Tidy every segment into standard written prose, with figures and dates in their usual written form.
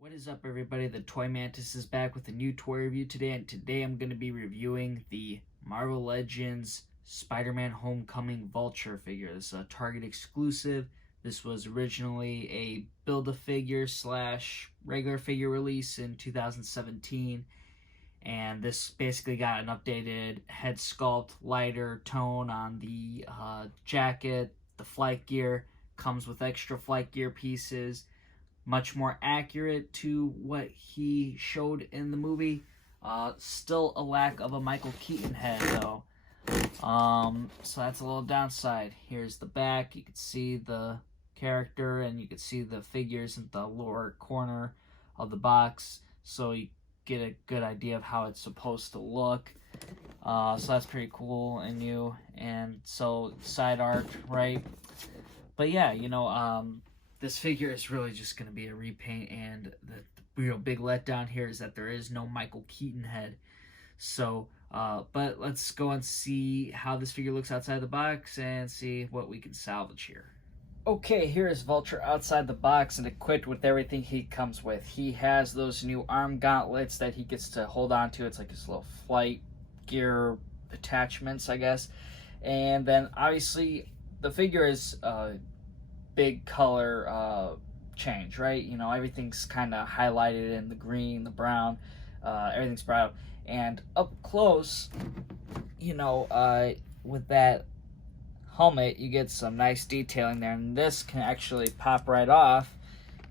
What is up, everybody? The Toy Mantis is back with a new toy review today, and today I'm going to be reviewing the Marvel Legends Spider-Man Homecoming Vulture figure. This is a Target exclusive. This was originally a Build-A-Figure slash regular figure release in 2017, and this basically got an updated head sculpt, lighter tone on the jacket, the flight gear, comes with extra flight gear pieces, much more accurate to what he showed in the movie. Still a lack of a Michael Keaton head, though. So that's a little downside. Here's the back. You can see the character, and you can see the figures in the lower corner of the box, so you get a good idea of how it's supposed to look. So that's pretty cool and new. And so side art, right? But yeah, this figure is really just going to be a repaint, and the real big letdown here is that there is no Michael Keaton head. So, but let's go and see how this figure looks outside the box and see what we can salvage here. Okay, here is Vulture outside the box and equipped with everything he comes with. He has those new arm gauntlets that he gets to hold on to. It's like his little flight gear attachments, I guess. And then obviously the figure is big color change, right? Everything's kind of highlighted in the green, the brown, everything's brown. And up close, with that helmet, you get some nice detailing there, and this can actually pop right off,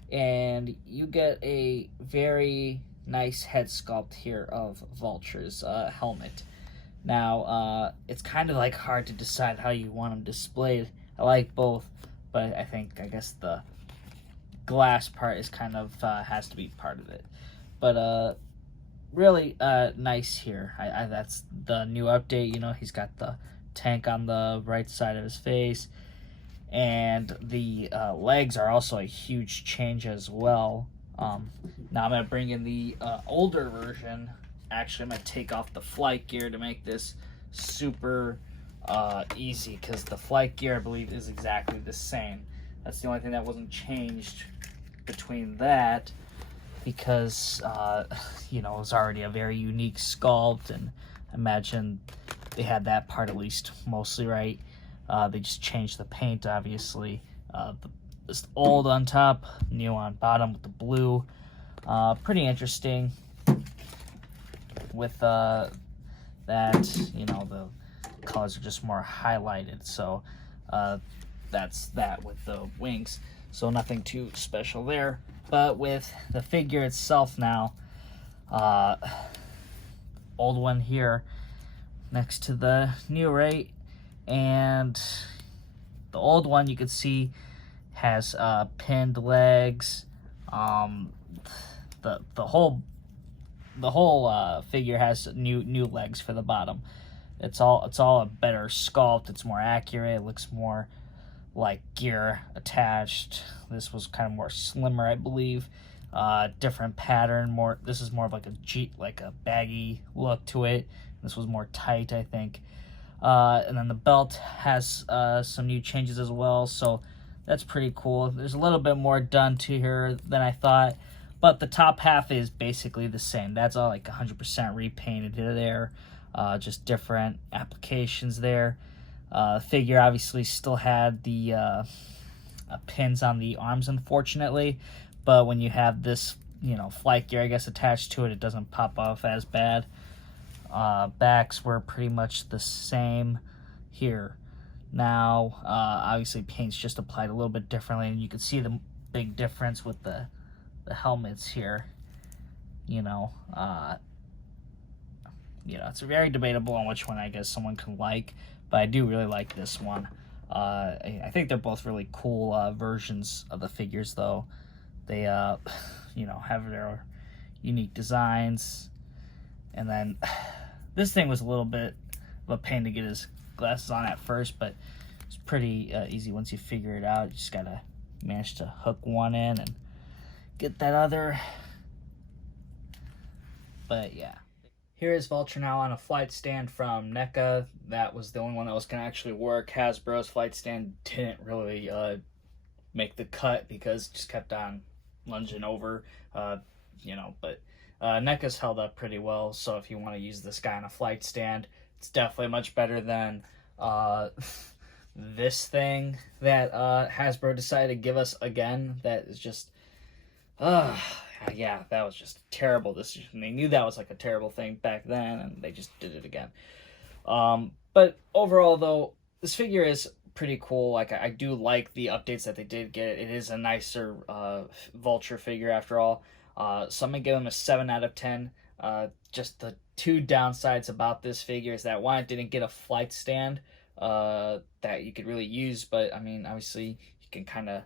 and you get a very nice head sculpt here of Vulture's helmet. Now, it's kind of like hard to decide how you want them displayed. I like both, but I guess the glass part is kind of has to be part of it. But really nice here. That's the new update. He's got the tank on the right side of his face, and the legs are also a huge change as well. Now I'm gonna bring in the older version. Actually, I'm gonna take off the flight gear to make this super easy, because the flight gear, I believe, is exactly the same. That's the only thing that wasn't changed between that, because it was already a very unique sculpt, and I imagine they had that part at least mostly right. They just changed the paint, obviously. This old on top, new on bottom with the blue. Pretty interesting with that, the colors are just more highlighted. So that's that with the wings. So nothing too special there. But with the figure itself now, old one here next to the new, right? And the old one, you can see, has pinned legs. The whole figure has new legs for the bottom. It's all a better sculpt. It's more accurate. It looks more like gear attached. This was kind of more slimmer, I believe. Different pattern. This is more of like a baggy look to it. This was more tight, I think. And then the belt has some new changes as well, so that's pretty cool. There's a little bit more done to here than I thought, but the top half is basically the same. That's all like 100% repainted there. Just different applications there. Figure obviously still had the pins on the arms, unfortunately, but when you have this flight gear, I guess, attached to it, it doesn't pop off as bad. Backs were pretty much the same here. Now obviously paint's just applied a little bit differently, and you can see the big difference with the helmets here. It's very debatable on which one I guess someone can like, but I do really like this one. I think they're both really cool versions of the figures, though. They have their unique designs. And then this thing was a little bit of a pain to get his glasses on at first, but it's pretty easy once you figure it out. You just gotta manage to hook one in and get that other. But yeah. Here is Vulture now on a flight stand from NECA. That was the only one that was going to actually work. Hasbro's flight stand didn't really make the cut because it just kept on lunging over, you know, but NECA's held up pretty well, so if you want to use this guy on a flight stand, it's definitely much better than uh, this thing that Hasbro decided to give us again. That is just, uh, yeah, that was just a terrible decision. They knew that was like a terrible thing back then, and they just did it again. But overall, though, this figure is pretty cool. Like, I do like the updates that they did get. It is a nicer Vulture figure after all. So I'm gonna give him a 7 out of 10. Just the two downsides about this figure is that one, it didn't get a flight stand that you could really use. But I mean, obviously, you can kind of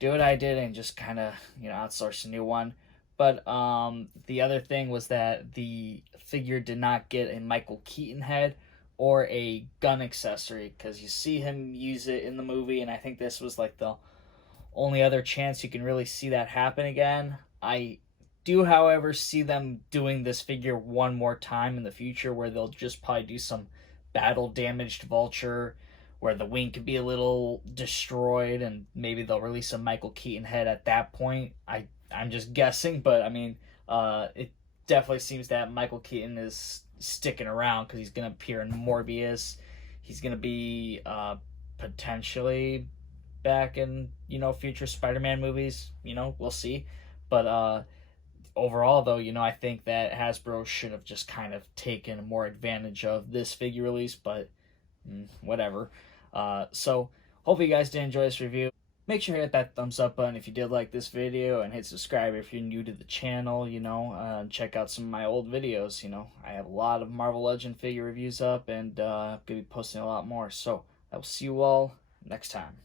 do what I did and just kind of, you know, outsource a new one. But the other thing was that the figure did not get a Michael Keaton head or a gun accessory, because you see him use it in the movie, and I think this was like the only other chance you can really see that happen again. I do, however, see them doing this figure one more time in the future, where they'll just probably do some battle damaged Vulture where the wing could be a little destroyed, and maybe they'll release a Michael Keaton head at that point. I'm just guessing, but I mean, it definitely seems that Michael Keaton is sticking around because he's gonna appear in Morbius. He's gonna be potentially back in, you know, future Spider-Man movies. You know, we'll see. But overall, though, you know, I think that Hasbro should have just kind of taken more advantage of this figure release, but whatever. So hopefully you guys did enjoy this review. Make sure to hit that thumbs up button if you did like this video, and hit subscribe if you're new to the channel, you know, check out some of my old videos, you know. I have a lot of Marvel Legend figure reviews up, and I'm going to be posting a lot more. So I will see you all next time.